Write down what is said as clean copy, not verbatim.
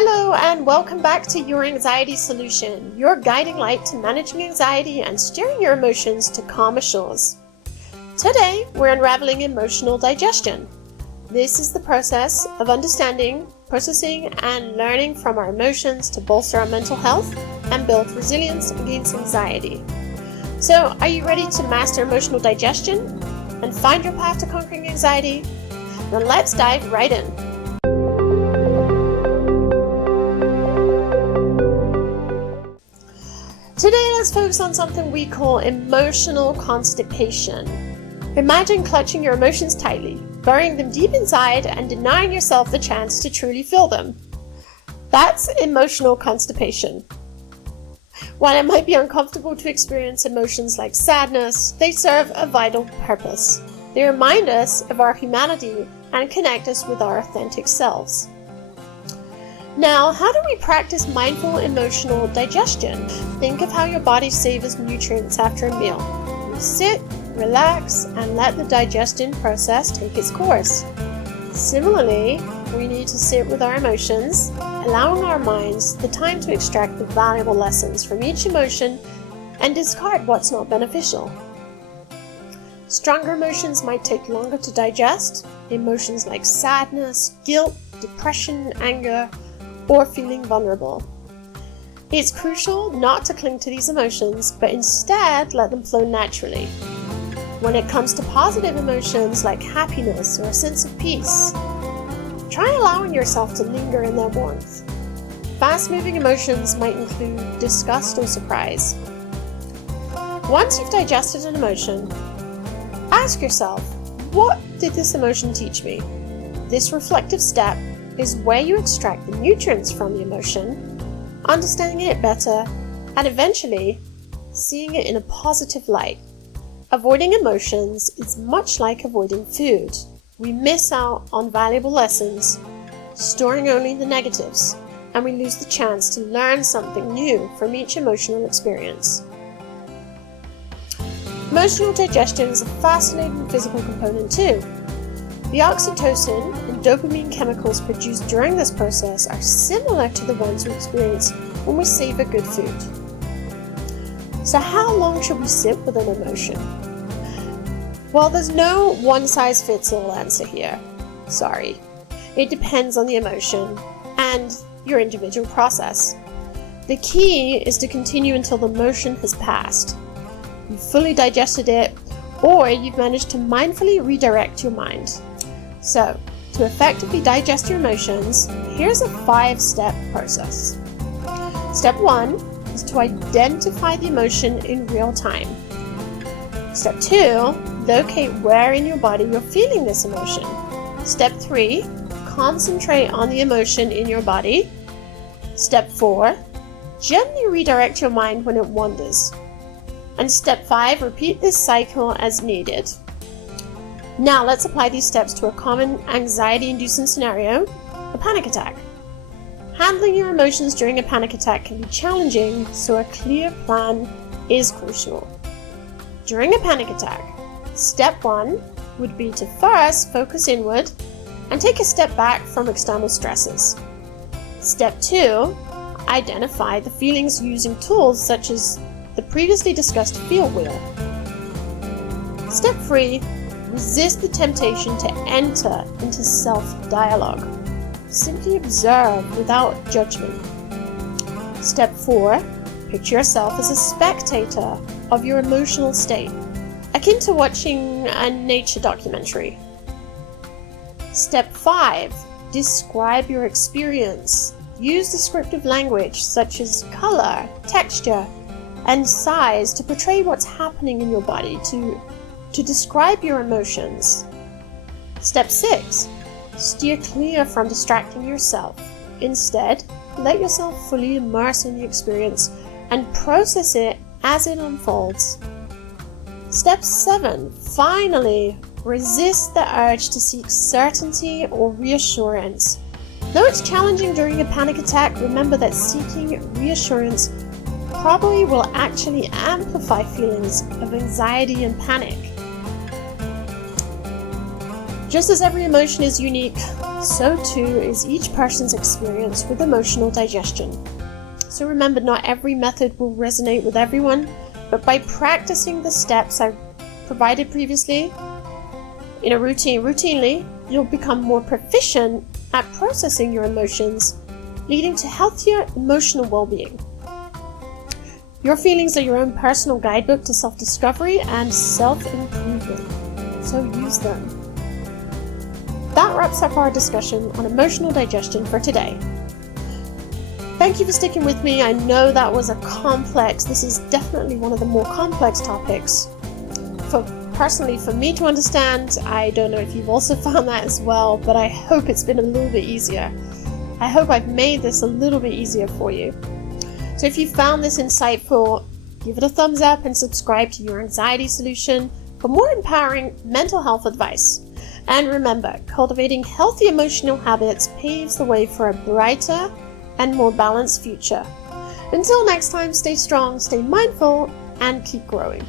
Hello and welcome back to Your Anxiety Solution, your guiding light to managing anxiety and steering your emotions to calmer shores. Today, we're unraveling emotional digestion. This is the process of understanding, processing, and learning from our emotions to bolster our mental health and build resilience against anxiety. So, are you ready to master emotional digestion and find your path to conquering anxiety? Then let's dive right in. Today, let's focus on something we call emotional constipation. Imagine clutching your emotions tightly, burying them deep inside, and denying yourself the chance to truly feel them. That's emotional constipation. While it might be uncomfortable to experience emotions like sadness, they serve a vital purpose. They remind us of our humanity and connect us with our authentic selves. Now, how do we practice mindful emotional digestion? Think of how your body savors nutrients after a meal. You sit, relax, and let the digestion process take its course. Similarly, we need to sit with our emotions, allowing our minds the time to extract the valuable lessons from each emotion and discard what's not beneficial. Stronger emotions might take longer to digest. Emotions like sadness, guilt, depression, anger, or feeling vulnerable. It's crucial not to cling to these emotions, but instead let them flow naturally. When it comes to positive emotions like happiness or a sense of peace, try allowing yourself to linger in their warmth. Fast-moving emotions might include disgust or surprise. Once you've digested an emotion, ask yourself, what did this emotion teach me? This reflective step is where you extract the nutrients from the emotion, understanding it better, and eventually seeing it in a positive light. Avoiding emotions is much like avoiding food. We miss out on valuable lessons, storing only the negatives, and we lose the chance to learn something new from each emotional experience. Emotional digestion is a fascinating physical component too. The oxytocin and dopamine chemicals produced during this process are similar to the ones we experience when we savor good food. So how long should we sit with an emotion? Well, there's no one-size-fits-all answer here. Sorry. It depends on the emotion and your individual process. The key is to continue until the emotion has passed. You've fully digested it, or you've managed to mindfully redirect your mind. So, to effectively digest your emotions, here's a 5-step process. Step 1 is to identify the emotion in real time. Step 2, locate where in your body you're feeling this emotion. Step 3, concentrate on the emotion in your body. Step 4, gently redirect your mind when it wanders. And step 5, repeat this cycle as needed. Now let's apply these steps to a common anxiety-inducing scenario, a panic attack. Handling your emotions during a panic attack can be challenging, so a clear plan is crucial. During a panic attack, step 1 would be to first focus inward and take a step back from external stresses. Step 2, identify the feelings using tools such as the previously discussed feel wheel. Step 3, resist the temptation to enter into self-dialogue. Simply observe without judgment. Step 4, picture yourself as a spectator of your emotional state, akin to watching a nature documentary. Step 5, describe your experience. Use descriptive language such as color, texture, and size to portray what's happening in your body, to describe your emotions. Step 6, steer clear from distracting yourself. Instead, let yourself fully immerse in the experience and process it as it unfolds. Step 7, finally, resist the urge to seek certainty or reassurance. Though it's challenging during a panic attack, remember that seeking reassurance probably will actually amplify feelings of anxiety and panic. Just as every emotion is unique, so too is each person's experience with emotional digestion. So remember, not every method will resonate with everyone, but by practicing the steps I provided previously in a routinely, you'll become more proficient at processing your emotions, leading to healthier emotional well-being. Your feelings are your own personal guidebook to self-discovery and self-improvement, so use them. That wraps up our discussion on emotional digestion for today. Thank you for sticking with me. I know that was this is definitely one of the more complex topics. Personally, for me to understand, I don't know if you've also found that as well, but I hope it's been a little bit easier. I hope I've made this a little bit easier for you. So if you found this insightful, give it a thumbs up and subscribe to Your Anxiety Solution for more empowering mental health advice. And remember, cultivating healthy emotional habits paves the way for a brighter and more balanced future. Until next time, stay strong, stay mindful, and keep growing.